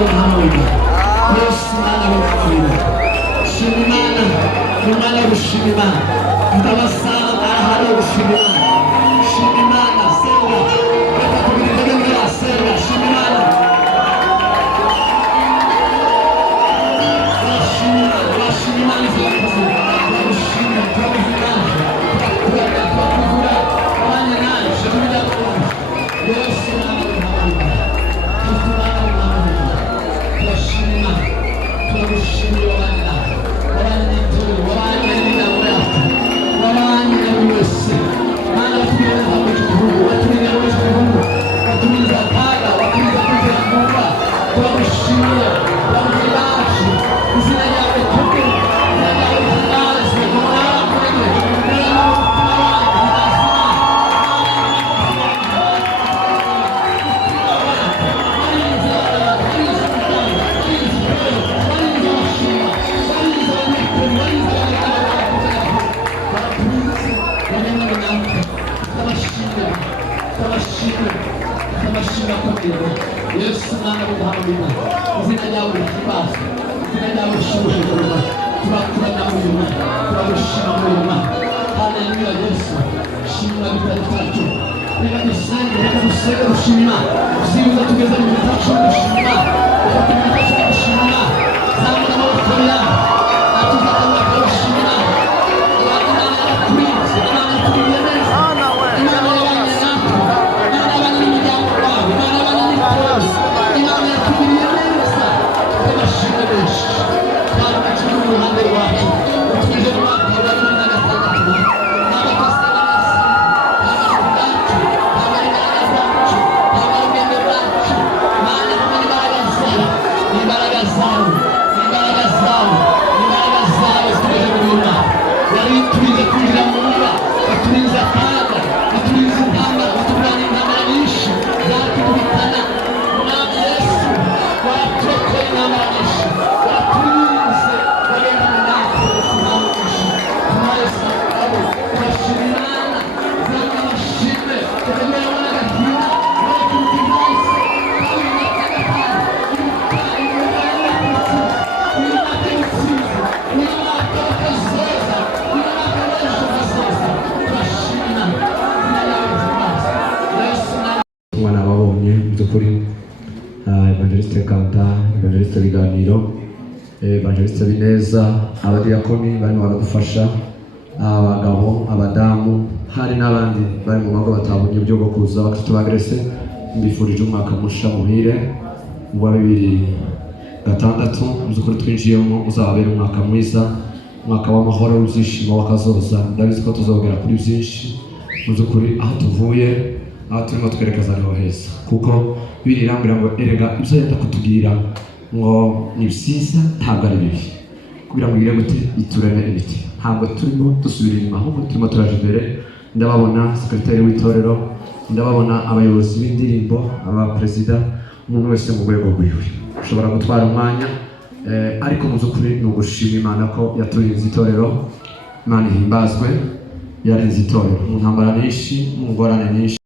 ruhamurira Yesu Mana ruhamurira shima Imana Imana gushima Imana ndabasanga ahari gushima Imana shima Imana senga reka tubirenge senga shima Imana washima Imana izikuze wagushima twavuga abanya naje tubijya kubona Yesu Mana ruhamurira turashima turagushimira abana abanyitoro abanyina murafu abanyina wese Mana batugeza mu gihugu batugeza mu gihugu batugeza paga batugeza kuzera kumva turagushimira turaguhimbaje izina ryawe tuke izina ryawe rizazwe umwami kurege Yesu Mana ruhamurira izina ryawe rihimbaze izina ryawe rishubushirwa turakurana murima turagushima murima haleluya Yesu shimwa bitari cyacu reka dusange reka dusenge dushima uzibuza tugeze mu gihe cyacu dushima reka tumenya cyacu dushima zamura amaboko yawe atuzakanga dushima Imana yaratwitse Imana yatugiriye neza Imana yabanye natwe Imana yabanye n'imiryango yawe Imana yabanye n'itozi Imana yatugiriye neza tubashime benshi kandi bakiri mu ruhande rwacu utugije mu mwaka wa 2016 n'abakasaba Evangeliste Kanta, Evangeliste Biganiro, Evangeliste Bineza, abadiyakoni barimo baradufasha, abagabo, abadamu, hari n'abandi bari mu mago batabonye ibyo kuza bakristo bagrese. Mbifurije umwaka musha muhire wa 2006 muzukuri twinjiyemo uzabera umwaka mwiza, umwaka w'amahoro w'izishimo wakazoza. Ndabizi ko tuzogera kuri byinshi muzukuri aho tuvuye aho turimo twerekeza niho heza, kuko birirambira ngo erega ibyo yenda kutugirira ngo ni byiza ntabwo ari bibi, kugira ngo bigire gute itureme ibiti. Ntabwo turimo dusubira inyuma, ahubwo turimo turaje imbere. Ndababona sekretari w'itorero, ndababona abayobozi b'indirimbo, abaperezida, umuntu wese mu rwego rwiwe ushobora gutwara umwanya, ariko mu by'ukuri ni ugushima Imana ko yaturinze itorero. Imana ihimbazwe, yarinze itorero mu ntambara nyinshi, mu ngorane nyinshi.